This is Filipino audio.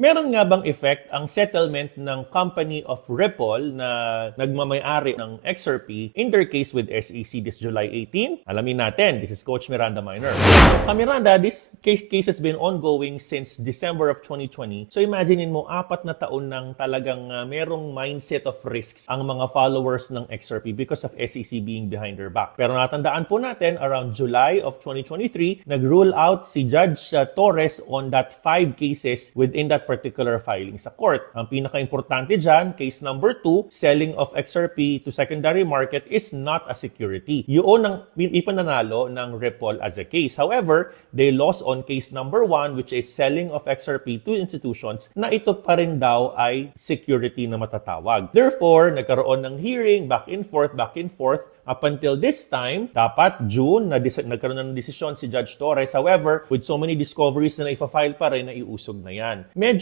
Meron nga bang effect ang settlement ng company of Ripple na nagmamay-ari ng XRP in their case with SEC this July 18? Alamin natin. This is Coach Miranda Minor. Miranda, this case has been ongoing since December of 2020. So imaginein mo, 4 na taon nang talagang merong mindset of risks ang mga followers ng XRP because of SEC being behind their back. Pero natandaan po natin, around July of 2023, nag-rule out si Judge Torres on that 5 cases within that particular filing sa court. Ang pinaka-importante dyan, case number 2, selling of XRP to secondary market is not a security. Yun ang ipananalo ng Ripple as a case. However, they lost on case number 1, which is selling of XRP to institutions na ito pa rin daw ay security na matatawag. Therefore, nagkaroon ng hearing, back and forth, up until this time, dapat June, nagkaroon ng desisyon si Judge Torres. However, with so many discoveries na ipa-file pa rin, naiusog na yan. Medyo